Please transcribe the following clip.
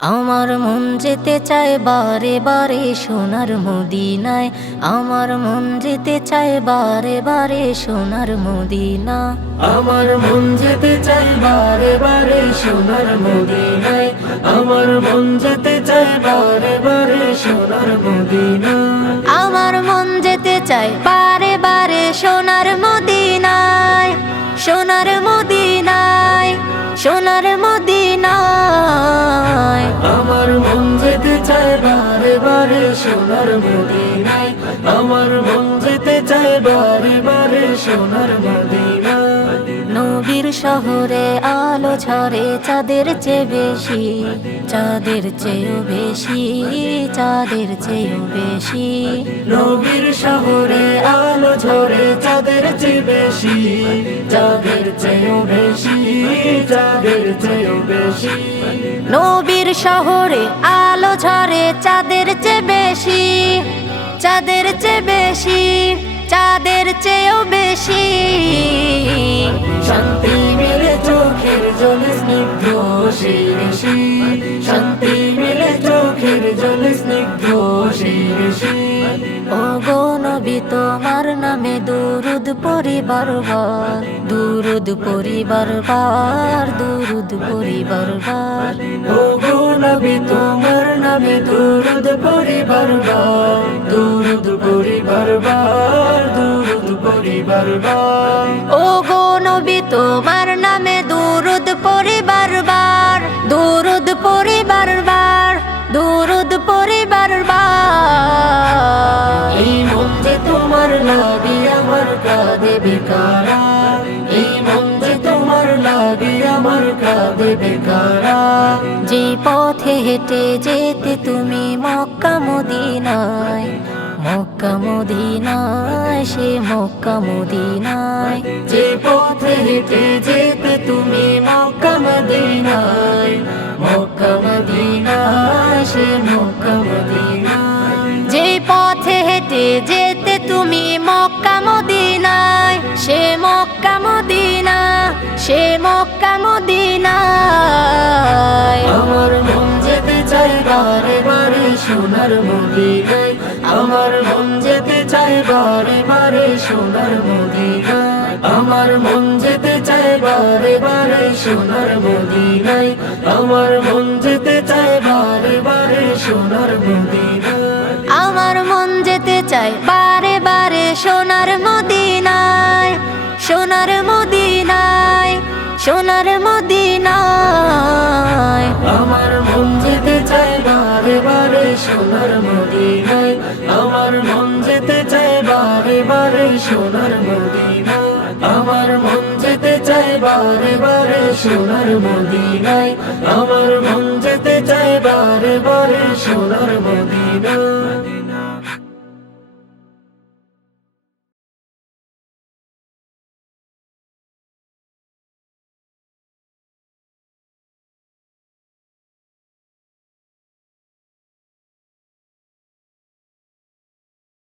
আমার মন যেতে চায় বারে বারে সোনার মদিনায়। আমার মন যেতে চায় বারে বারে সোনার মদিনা। আমার মন যেতে চায় বারে বারে সোনার মদিনায়। আমার মন যেতে চায় বারে বারে সোনার মদিনা। আমার মন যেতে চায় বারে বারে সোনার মদিনায়। সোনার মদিনায়, সোনার মদিনায়। আমার মন যেতে চায় বারে বারে সোনার মদিনায়। আমার মন যেতে চায় বারে বারে সোনার মদিনা। নবীর শহরে আলো ঝরে চাঁদের চেয়ে বেশি, চাঁদের চেয়েও বেশি, চাঁদের চেয়েও বেশি। নবীর শহরে আলো ঝরে চাঁদের চেয়ে বেশি, চাঁদের চেয়েও বেশি, চাঁদের চেয়েও বেশি। নবীর শহরে আলো ঝরে চাঁদের চেয়ে বেশি, চাঁদের চেয়ে বেশি, চাঁদের চেয়েও বেশি। শান্তি মিলে চোখের জলে স্নিগ্ধ শিরশি, শান্তি মিলে চোখের জলে স্নিগ্ধ শিরশি। ও গো নবী তোমার নামে দুরুদ পড়ি বারবার, দুরুদ পড়ি বারবার, দুরুদ পড়ি বারবার। ও গো নবী তোমার নামে দুরুদ পড়ি বারবার, দুরুদ পড়ি বারবার, দুরুদ পড়ি বারবার। ও গো নবী তোমার নামে দুরুদ পড়ি বারবার, দুরুদ পড়ি বারবার, দুরুদ পড়ি বারবার। এই মন যে তোমার লাগে আমার কাঁদে বেকারা, এই মন যে তোমার লাগে আমার কাঁদে বেকারা। যে পথে হেঁটে যেতে তুমি মক্কা মদিনায়, মক্কা মদিনায়, সে মক্কা মদিনায়। যে পথে হেঁটে যেতে তুমি মক্কা মদিনায়, মক্কা মদিনায়, সে মক্কা মদিনায়। যে পথে হেঁটে যেতে তুমি মক্কা মদিনায়, সে মক্কা মদিনা, সে মক্কা মদিনায়। আমার মন যেতে চায় বারে বারে সোনার মদিনায়। আমার মন যেতে চায় বারে বারে সোনার মদিনায়। আমার মন যেতে চায় বারে বারে সোনার মদিনায়। আমার মন যেতে চায় বারে বারে সোনার মদিনায়। আমার মন যেতে চায় বারে বারে সোনার মদিনায়, সোনার মদিনায়, সোনার মদিনায়। আমার মন যেতে চায় বারে বারে সোনার মদিনায়। আমার মন যেতে চায় বারে বারে সোনার মদিনায়। আমার মন যেতে চায় বারে বারে সোনার মদিনায়। আমার মন যেতে চায় বারে বারে সোনার মদিনায়।